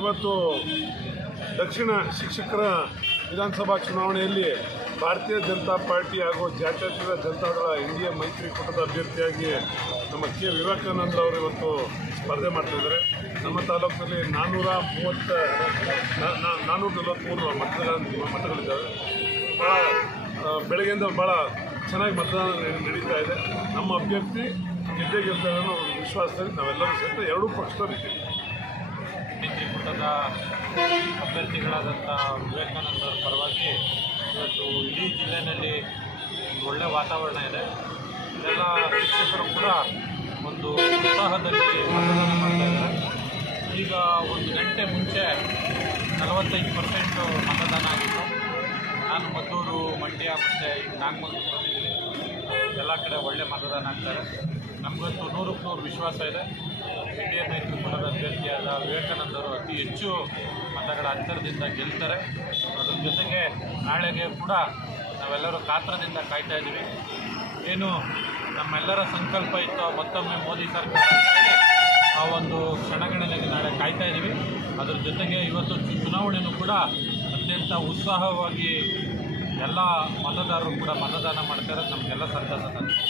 ಇವತ್ತು ದಕ್ಷಿಣ ಶಿಕ್ಷಕರ ವಿಧಾನಸಭಾ ಚುನಾವಣೆಯಲ್ಲಿ ಭಾರತೀಯ ಜನತಾ ಪಾರ್ಟಿ ಹಾಗೂ ಜಾತ್ಯತೀತ ಜನತಾದಳ ಇಂಡಿಯಾ ಮೈತ್ರಿಕೂಟದ ಅಭ್ಯರ್ಥಿಯಾಗಿ ನಮ್ಮ ಕೆ ವಿವೇಕಾನಂದ ಅವರು ಇವತ್ತು ಸ್ಪರ್ಧೆ ಮಾಡ್ತಿದ್ದಾರೆ ನಮ್ಮ ತಾಲೂಕಿನಲ್ಲಿ ನಾನ್ನೂರ ಮೂವತ್ತ ನಾನ್ನೂರ ನಲವತ್ತ್ಮೂರು ಮತಗಳ ಮತಗಳಿದ್ದಾವೆ. ಭಾಳ ಬೆಳಗ್ಗೆಯಿಂದ ಭಾಳ ಚೆನ್ನಾಗಿ ಮತದಾನ ನಡೆ- ನಡೀತಾ ಇದೆ. ನಮ್ಮ ಅಭ್ಯರ್ಥಿ ಗೆದ್ದೇ ಗೆಲ್ತಾರೆ ಅನ್ನೋ ವಿಶ್ವಾಸದಲ್ಲಿ ನಾವೆಲ್ಲರೂ ಸಹಿತ ಎರಡೂ ಪಕ್ಷದವ್ರು ಇದ್ದೀವಿ. ಮೈತ್ರಿಕೂಟದ ಅಭ್ಯರ್ಥಿಗಳಾದಂಥ ವಿವೇಕಾನಂದರ ಪರವಾಗಿ ಇವತ್ತು ಇಡೀ ಜಿಲ್ಲೆಯಲ್ಲಿ ಒಂದು ಒಳ್ಳೆಯ ವಾತಾವರಣ ಇದೆ. ಎಲ್ಲ ಶಿಕ್ಷಕರು ಕೂಡ ಒಂದು ಉತ್ಸಾಹದಲ್ಲಿ ಮತದಾನ ಮಾಡ್ತಾ ಇದ್ದಾರೆ. ಈಗ ಒಂದು ಗಂಟೆ ಮುಂಚೆ ನಲವತ್ತೈದು ಪರ್ಸೆಂಟು ಮತದಾನ ಆಗಿತ್ತು. ನಾನು ಮದ್ದೂರು, ಮಂಡ್ಯ ಮತ್ತು ಬಂದಿದ್ದೀನಿ ಎಲ್ಲ ಕಡೆ ಒಳ್ಳೆ ಮತದಾನ ಆಗ್ತಾರೆ ನಮಗಂತೂ ನೂರಕ್ಕೆ ನೂರು ವಿಶ್ವಾಸ ಇದೆ. ಇಂಡಿಯನ್ ರೈತರು ಅಭ್ಯರ್ಥಿಯಾದ ವಿವೇಕಾನಂದರು ಅತಿ ಹೆಚ್ಚು ಮತಗಳ ಅಂತರದಿಂದ ಗೆಲ್ತಾರೆ. ಅದ್ರ ಜೊತೆಗೆ ನಾಳೆಗೆ ಕೂಡ ನಾವೆಲ್ಲರೂ ಕಾತ್ರದಿಂದ ಕಾಯ್ತಾ ಇದ್ದೀವಿ. ಏನು ನಮ್ಮೆಲ್ಲರ ಸಂಕಲ್ಪ ಇತ್ತು, ಮತ್ತೊಮ್ಮೆ ಮೋದಿ ಸರ್ಕಾರ ಆ ಒಂದು ಕ್ಷಣಗಣನೆಗೆ ನಾಳೆ ಕಾಯ್ತಾ ಇದ್ದೀವಿ. ಅದರ ಜೊತೆಗೆ ಇವತ್ತು ಚುನಾವಣೆಯೂ ಕೂಡ ಅತ್ಯಂತ ಉತ್ಸಾಹವಾಗಿ ಎಲ್ಲ ಮತದಾರರು ಕೂಡ ಮತದಾನ ಮಾಡ್ತಾರೆ. ನಮಗೆಲ್ಲ ಸಂತಸ ತಂದಿದೆ.